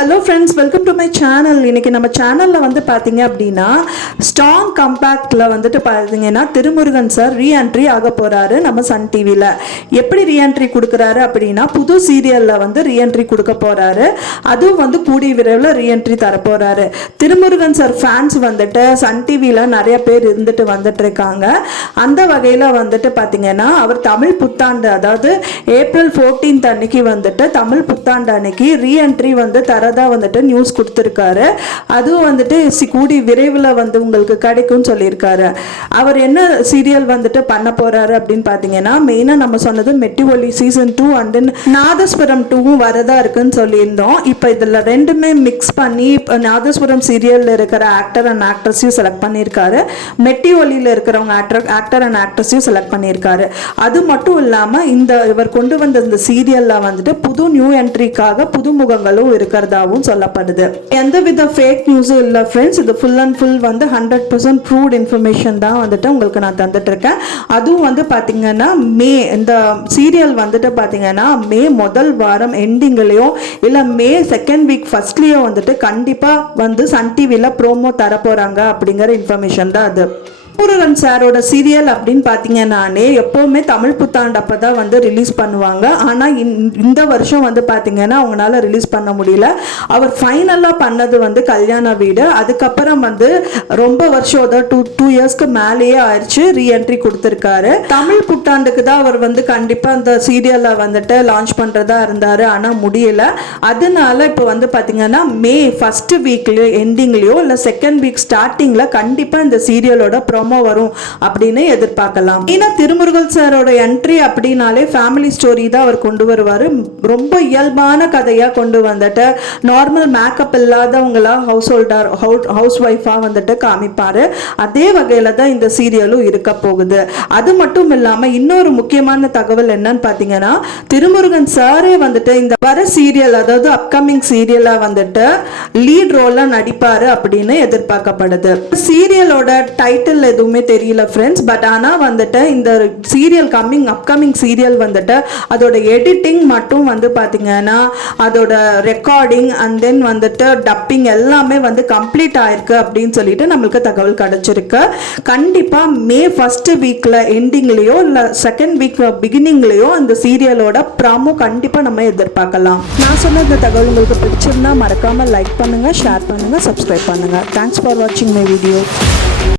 Hello friends, welcome to my channel. இன்றைக்கி நம்ம சேனலில் வந்து பார்த்தீங்க அப்படின்னா ஸ்ட்ராங் கம்பேக்டில் வந்துட்டு பார்த்தீங்கன்னா திருமுருகன் சார் ரீஎன்ட்ரி ஆக போகிறாரு நம்ம சன் டிவியில். எப்படி ரீஎன்ட்ரி கொடுக்குறாரு அப்படின்னா புது சீரியலில் வந்து ரீஎன்ட்ரி கொடுக்க போகிறாரு. அதுவும் வந்து கூடிய விரைவில் ரீஎன்ட்ரி தரப்போகிறாரு. திருமுருகன் சார் ஃபேன்ஸ் வந்துட்டு சன் டிவியில் நிறைய பேர் இருந்துட்டு வந்துட்டு இருக்காங்க. அந்த வகையில் வந்துட்டு பார்த்தீங்கன்னா அவர் தமிழ் புத்தாண்டு, அதாவது ஏப்ரல் 14 அன்னைக்கு வந்துட்டு தமிழ் புத்தாண்டு அன்னைக்கு ரீஎன்ட்ரி வந்து தரதா வந்துட்டு நியூஸ் கொடுத்துருக்காரு. அதுவும் வந்துட்டு கூடி விரைவில் வந்து உங்களுக்கு கிடைக்கும்னு சொல்லியிருக்காரு. அவர் என்ன சீரியல் வந்துட்டு பண்ண போறாரு அப்படின்னு பார்த்தீங்கன்னா, மெயினாக நம்ம சொன்னது Metti Oli season 2 and then நாதஸ்வரம் 2 வரதா இருக்குன்னு சொல்லியிருந்தோம். இப்போ இதில் ரெண்டுமே மிக்ஸ் பண்ணி நாதஸ்வரம் சீரியலில் இருக்கிற ஆக்டர் அண்ட் ஆக்ட்ரஸையும் செலக்ட் பண்ணியிருக்காரு. மெட்டி ஒலியில் இருக்கிறவங்க ஆக்டர் அண்ட் ஆக்ட்ரஸையும் செலக்ட் பண்ணியிருக்காரு. அது மட்டும் இல்லாமல் இவர் கொண்டு வந்த இந்த சீரியலில் வந்துட்டு புது நியூ என்ட்ரிக்காக புதுமுகங்களும் இருக்கிறதாவும் சொல்லப்படுது. எந்தவித ஃபேக் நியூஸும் இல்லை ஃப்ரெண்ட்ஸ். இது ஃபுல் அண்ட் ஃபுல் வந்து 100% ப்ரூவ்ட் இன்ஃபர்மேஷன் தான் வந்துட்டு உங்களுக்கு நான் தந்துட்டு இருக்கேன். அதுவும் வந்து பார்த்தீங்கன்னா இந்த சீரியல் வந்துட்டு பார்த்தீங்கன்னா மே முதல் வாரம் எண்டிங்லேயோ இல்லை மே செகண்ட் வீக் ஃபர்ஸ்ட்லேயோ வந்துட்டு கண்டிப்பாக வந்து சன் டிவியில் ப்ரோமோ தர போகிறாங்க அப்படிங்கிற இன்ஃபர்மேஷன் தான் அது. திருமுருகன் சாரோட சீரியல் அப்படின்னு பார்த்தீங்கன்னாலே எப்போவுமே தமிழ் புத்தாண்டு அப்போ தான் வந்து ரிலீஸ் பண்ணுவாங்க. ஆனால் இந்த வருஷம் வந்து பார்த்தீங்கன்னா அவங்களால ரிலீஸ் பண்ண முடியல. அவர் ஃபைனலாக பண்ணது வந்து கல்யாண வீடு. அதுக்கப்புறம் வந்து ரொம்ப வருஷம் அதாவது 2 இயர்ஸ்க்கு மேலேயே ஆயிடுச்சு ரீஎன்ட்ரி கொடுத்துருக்காரு. தமிழ் புத்தாண்டுக்கு தான் அவர் வந்து கண்டிப்பாக அந்த சீரியலை வந்துட்டு லான்ச் பண்ணுறதா இருந்தார். ஆனால் முடியல. அதனால இப்போ வந்து பார்த்தீங்கன்னா மே ஃபர்ஸ்ட் வீக்லேயோ எண்டிங்லேயோ இல்லை செகண்ட் வீக் ஸ்டார்டிங்கில் கண்டிப்பாக இந்த சீரியலோட ப்ரோமோ வரும் அப்படின்னு எதிர்பார்க்கலாம். ஏன்னா திருமுருகன் சாரோட என்ட்ரி அப்படின்னாலே ஃபேமிலி ஸ்டோரி தான் அவர் கொண்டு வருவார். ரொம்ப இயல்பான கதையா கொண்டு வந்துட்டு நார்மல் மேக்கப் இல்லாதவங்களா ஹவுஸ் ஒய்ஃபா வந்துட்டு காமிப்பாரு. அதே வகையில தான் இந்த சீரியலும் இருக்க போகுது. அது மட்டும் இல்லாம இன்னொரு முக்கியமான தகவல் என்னன்னு பாத்தீங்கன்னா, திருமுருகன் சாரே வந்துட்டு இந்த வர சீரியல், அதாவது அப்கமிங் சீரியலா வந்துட்டு லீட் ரோல்ல நடிப்பாரு அப்படின்னு எதிர்பார்க்கப்படுது. சீரியலோட டைட்டில் எதுவுமே தெரியல ஃப்ரெண்ட்ஸ். பட் ஆனால் வந்துட்டு இந்த சீரியல் அப்கமிங் சீரியல் வந்துட்டு அதோட எடிட்டிங் மட்டும் வந்து பார்த்தீங்கன்னா அதோட ரெக்கார்டிங் அண்ட் தென் வந்துட்டு டப்பிங் எல்லாமே வந்து கம்ப்ளீட் ஆயிருக்கு அப்படின்னு சொல்லிட்டு நம்மளுக்கு தகவல் கிடைச்சிருக்கு. கண்டிப்பாக மே ஃபர்ஸ்ட் வீக்கில் எண்டிங்லேயோ இல்லை செகண்ட் வீக் பிகினிங்லேயோ அந்த சீரியலோட ப்ராமோ கண்டிப்பாக நம்ம எதிர்பார்க்கலாம். நான் சொன்ன இந்த தகவல் உங்களுக்கு பிடிச்சிருந்தா மறக்காமல் லைக் பண்ணுங்கள், ஷேர் பண்ணுங்கள், சப்ஸ்கிரைப் பண்ணுங்கள். தேங்க்ஸ் ஃபார் வாட்சிங் மை வீடியோ.